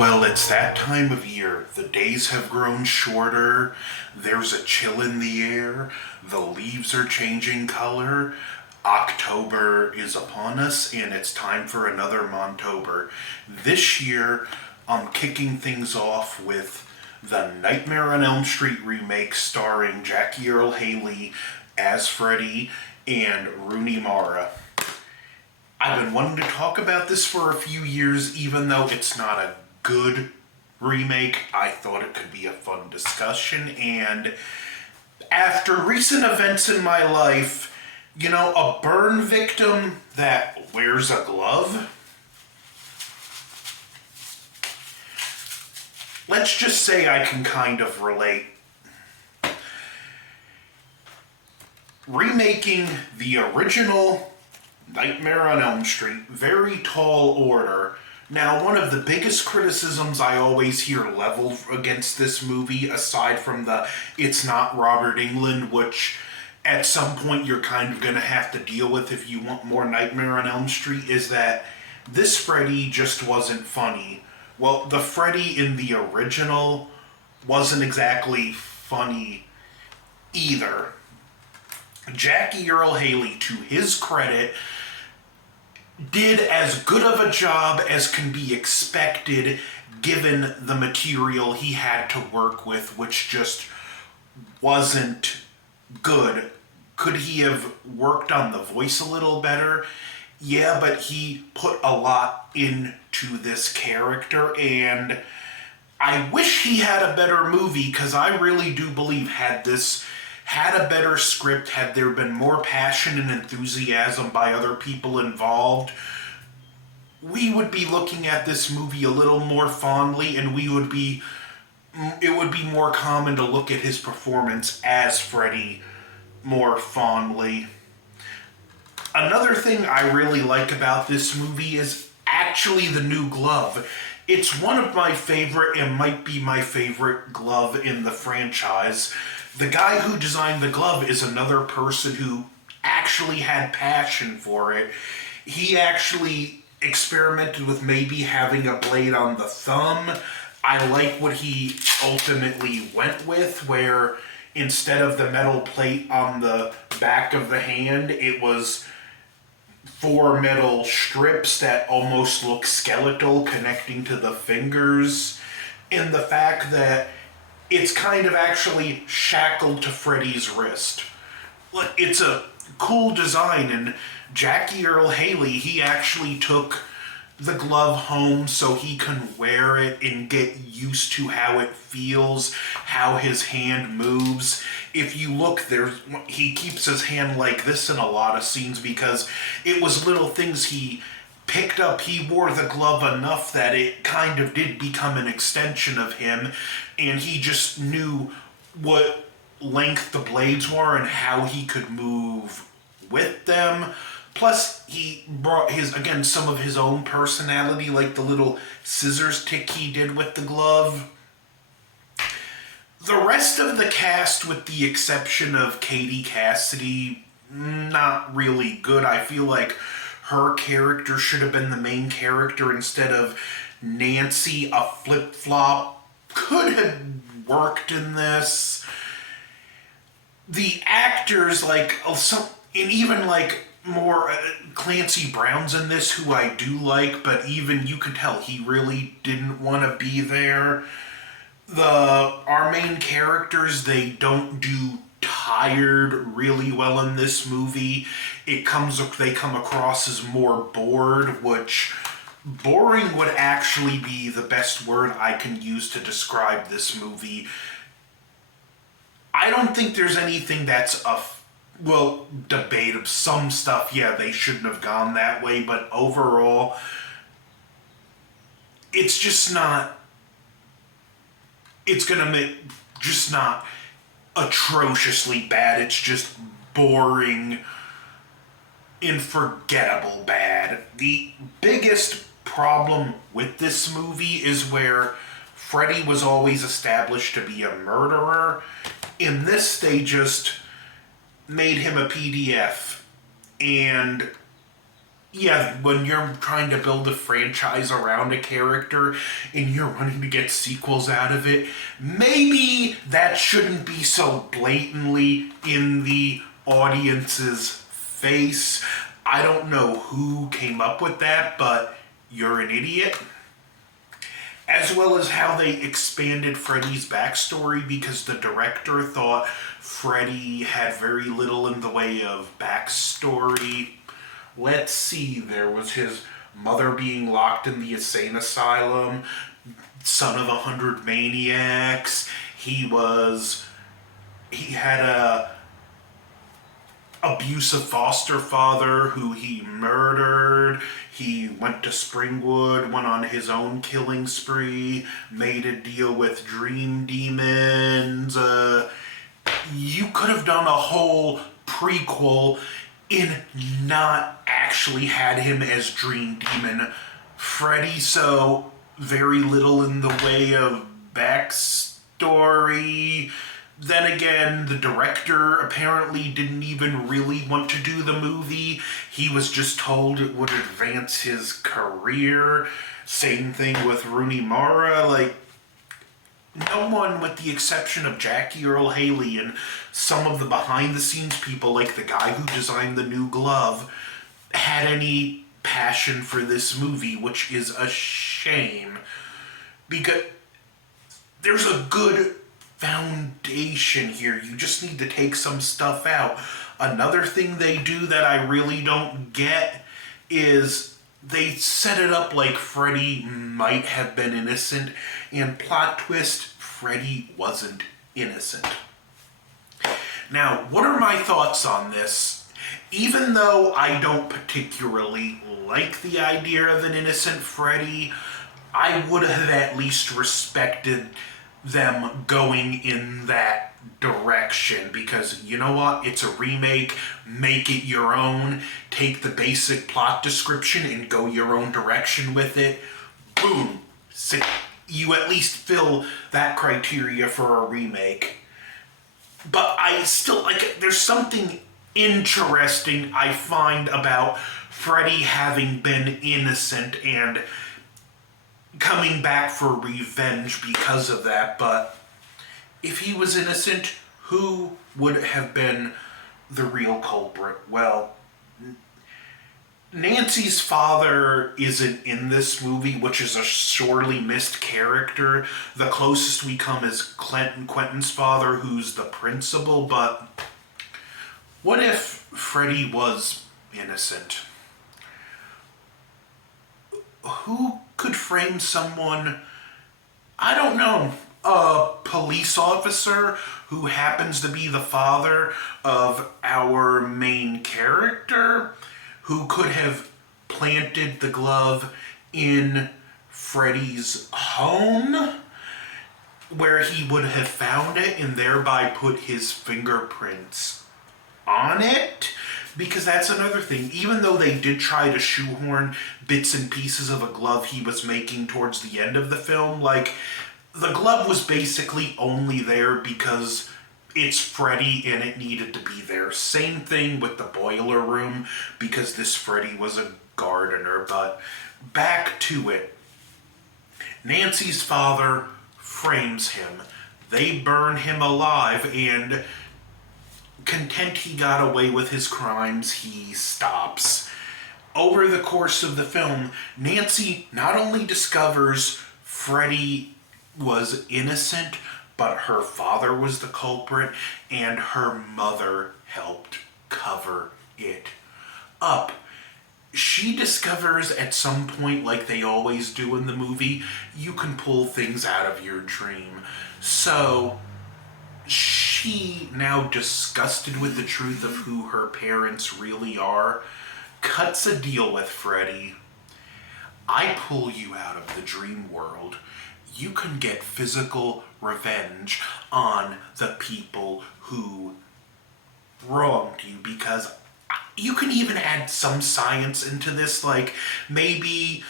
Well, it's that time of year. The days have grown shorter. There's a chill in the air. The leaves are changing color. October is upon us, and it's time for another Montober. This year, I'm kicking things off with the Nightmare on Elm Street remake starring Jackie Earle Haley as Freddy and Rooney Mara. I've been wanting to talk about this for a few years, even though it's not a good remake. I thought it could be a fun discussion, and after recent events in my life, a burn victim that wears a glove, let's just say I can kind of relate. Remaking the original Nightmare on Elm Street, very tall order. Now, one of the biggest criticisms I always hear leveled against this movie, aside from the it's not Robert Englund, which at some point you're kind of going to have to deal with if you want more Nightmare on Elm Street, is that this Freddy just wasn't funny. Well, the Freddy in the original wasn't exactly funny either. Jackie Earle Haley, to his credit, did as good of a job as can be expected given the material he had to work with, which just wasn't good. Could he have worked on the voice a little better? Yeah, but he put a lot into this character, and I wish he had a better movie, because I really do believe had a better script, had there been more passion and enthusiasm by other people involved, we would be looking at this movie a little more fondly, and it would be more common to look at his performance as Freddy more fondly. Another thing I really like about this movie is actually the new glove. It's one of my favorite, and might be my favorite glove in the franchise. The guy who designed the glove is another person who actually had passion for it. He actually experimented with maybe having a blade on the thumb. I like what he ultimately went with, where instead of the metal plate on the back of the hand, it was 4 metal strips that almost look skeletal connecting to the fingers. And the fact that it's kind of actually shackled to Freddy's wrist. It's a cool design, and Jackie Earle Haley, he actually took the glove home so he can wear it and get used to how it feels, how his hand moves. If you look, he keeps his hand like this in a lot of scenes because it was little things he picked up. He wore the glove enough that it kind of did become an extension of him, and he just knew what length the blades were and how he could move with them. Plus, he brought some of his own personality, like the little scissors tick he did with the glove. The rest of the cast, with the exception of Katie Cassidy, not really good. I feel like her character should have been the main character instead of Nancy. A flip-flop could have worked in this. The actors, more Clancy Brown's in this, who I do like, but even you could tell he really didn't want to be there. Our main characters, they don't do tired really well in this movie. They come across as more bored, which boring would actually be the best word I can use to describe this movie. I don't think there's anything that's debate of some stuff. Yeah, they shouldn't have gone that way, but overall, it's just not. It's gonna make just not atrociously bad. It's just boring and forgettable bad. The biggest problem with this movie is where Freddy was always established to be a murderer. In this, they just made him a PDF, and Yeah, when you're trying to build a franchise around a character and you're wanting to get sequels out of it, maybe that shouldn't be so blatantly in the audience's face. I don't know who came up with that, but you're an idiot. As well as how they expanded Freddy's backstory because the director thought Freddy had very little in the way of backstory. Let's see, there was his mother being locked in the insane asylum, son of 100 maniacs. He had a abusive foster father who he murdered. He went to Springwood, went on his own killing spree, made a deal with dream demons. You could have done a whole prequel and not actually had him as Dream Demon Freddy, so very little in the way of backstory. Then again, the director apparently didn't even really want to do the movie. He was just told it would advance his career. Same thing with Rooney Mara. Like, no one, with the exception of Jackie Earle Haley and some of the behind the scenes people, like the guy who designed the new glove, had any passion for this movie, which is a shame. Because there's a good foundation here. You just need to take some stuff out. Another thing they do that I really don't get is they set it up like Freddy might have been innocent, and plot twist, Freddy wasn't innocent. Now, what are my thoughts on this? Even though I don't particularly like the idea of an innocent Freddy, I would have at least respected them going in that direction, because you know what? It's a remake. Make it your own. Take the basic plot description and go your own direction with it. Boom. You at least fill that criteria for a remake. But I still, like, there's something interesting I find about Freddy having been innocent and coming back for revenge because of that. But if he was innocent, who would have been the real culprit? Well, Nancy's father isn't in this movie, which is a sorely missed character. The closest we come is Quentin's father, who's the principal. But what if Freddy was innocent? Who could frame someone, I don't know, a police officer who happens to be the father of our main character, who could have planted the glove in Freddy's home, where he would have found it and thereby put his fingerprints on it. Because that's another thing. Even though they did try to shoehorn bits and pieces of a glove he was making towards the end of the film, like, the glove was basically only there because it's Freddy and it needed to be there. Same thing with the boiler room, because this Freddy was a gardener. But back to it. Nancy's father frames him. They burn him alive, and content he got away with his crimes, he stops. Over the course of the film, Nancy not only discovers Freddy was innocent, but her father was the culprit, and her mother helped cover it up. She discovers at some point, like they always do in the movie, you can pull things out of your dream. So she, now disgusted with the truth of who her parents really are, cuts a deal with Freddy. I pull you out of the dream world. You can get physical revenge on the people who wronged you, because you can even add some science into this, like maybe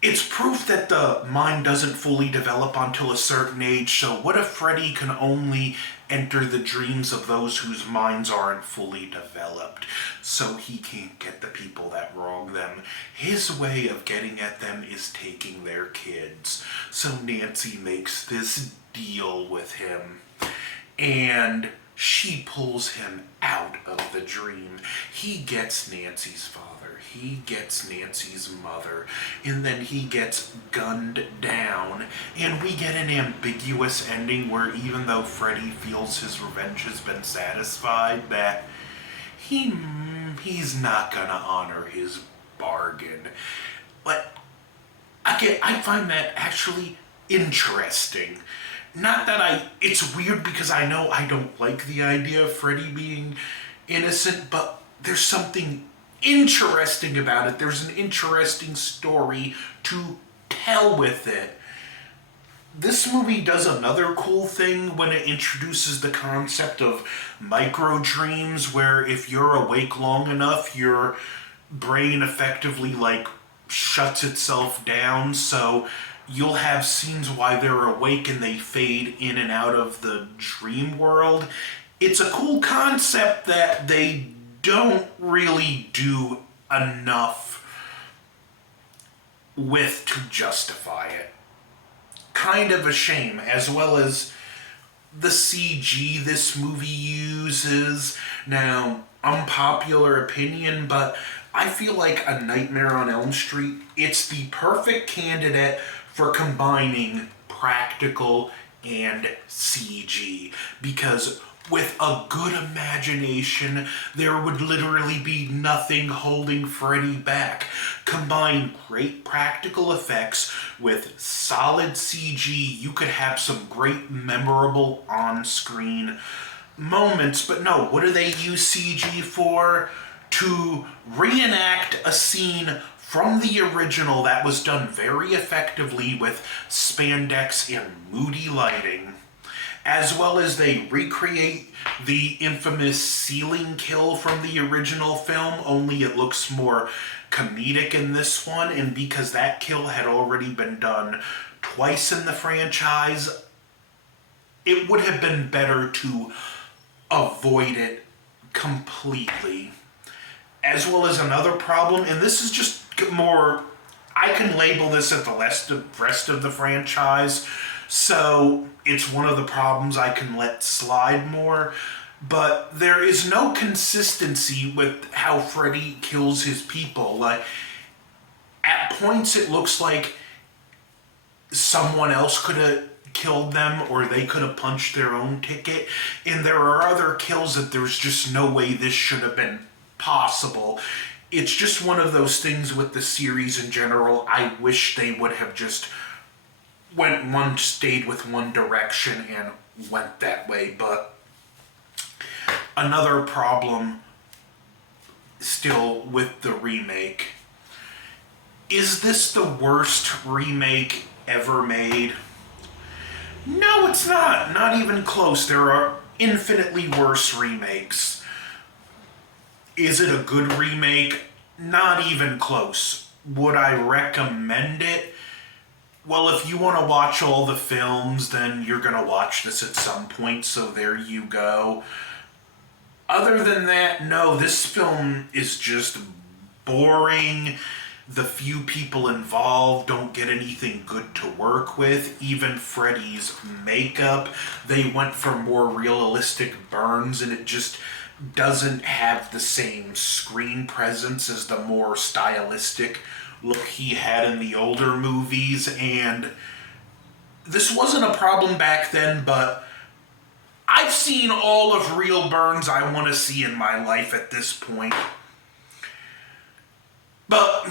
it's proof that the mind doesn't fully develop until a certain age. So what if Freddy can only enter the dreams of those whose minds aren't fully developed, so he can't get the people that wrong them. His way of getting at them is taking their kids. So Nancy makes this deal with him, and she pulls him out of the dream. He gets Nancy's father, he gets Nancy's mother, and then he gets gunned down. And we get an ambiguous ending where even though Freddy feels his revenge has been satisfied, that he's not gonna honor his bargain. But I find that actually interesting. Not that it's weird because I know I don't like the idea of Freddy being innocent, but there's something interesting about it. There's an interesting story to tell with it. This movie does another cool thing when it introduces the concept of micro dreams, where if you're awake long enough, your brain effectively shuts itself down, so you'll have scenes while they're awake and they fade in and out of the dream world. It's a cool concept that they don't really do enough with to justify it. Kind of a shame, as well as the CG this movie uses. Now, unpopular opinion, but I feel like A Nightmare on Elm Street, it's the perfect candidate for combining practical and CG, because with a good imagination, there would literally be nothing holding Freddy back. Combine great practical effects with solid CG, you could have some great memorable on-screen moments. But no, what do they use CG for? To reenact a scene from the original that was done very effectively with spandex and moody lighting, as well as they recreate the infamous ceiling kill from the original film, only it looks more comedic in this one. And because that kill had already been done twice in the franchise, it would have been better to avoid it completely. As well as another problem, and this is just more, I can label this as the rest of the franchise, so it's one of the problems I can let slide more, but there is no consistency with how Freddy kills his people. At points it looks like someone else could have killed them, or they could have punched their own ticket, and there are other kills that there's just no way this should have been possible. It's just one of those things with the series in general. I wish they would have just stayed with one direction and went that way. But another problem still with the remake. Is this the worst remake ever made? No, it's not. Not even close. There are infinitely worse remakes. Is it a good remake? Not even close. Would I recommend it? Well, if you want to watch all the films, then you're going to watch this at some point, so there you go. Other than that, no, this film is just boring. The few people involved don't get anything good to work with. Even Freddy's makeup, they went for more realistic burns, and it just doesn't have the same screen presence as the more stylistic look he had in the older movies. And this wasn't a problem back then, but I've seen all of real burns I want to see in my life at this point. But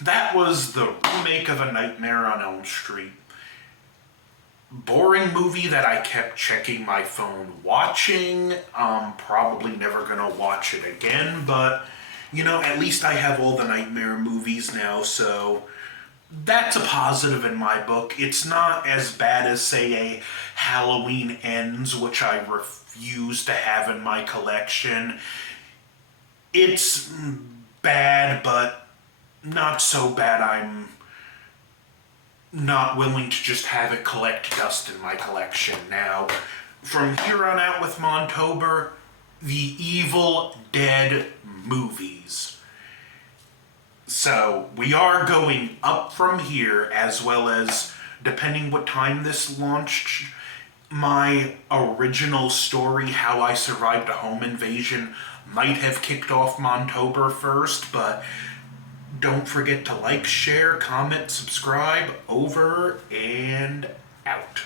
that was the remake of A Nightmare on Elm Street. Boring movie that I kept checking my phone watching. Probably never gonna watch it again, but at least I have all the Nightmare movies now, so that's a positive in my book. It's not as bad as, say, a Halloween Ends, which I refuse to have in my collection. It's bad, but not so bad I'm not willing to just have it collect dust in my collection now. from here on out with Montober, the Evil Dead movies. So we are going up from here, as well as, depending what time this launched, my original story, How I Survived a Home Invasion, might have kicked off Montober first, but don't forget to like, share, comment, subscribe. Over and out.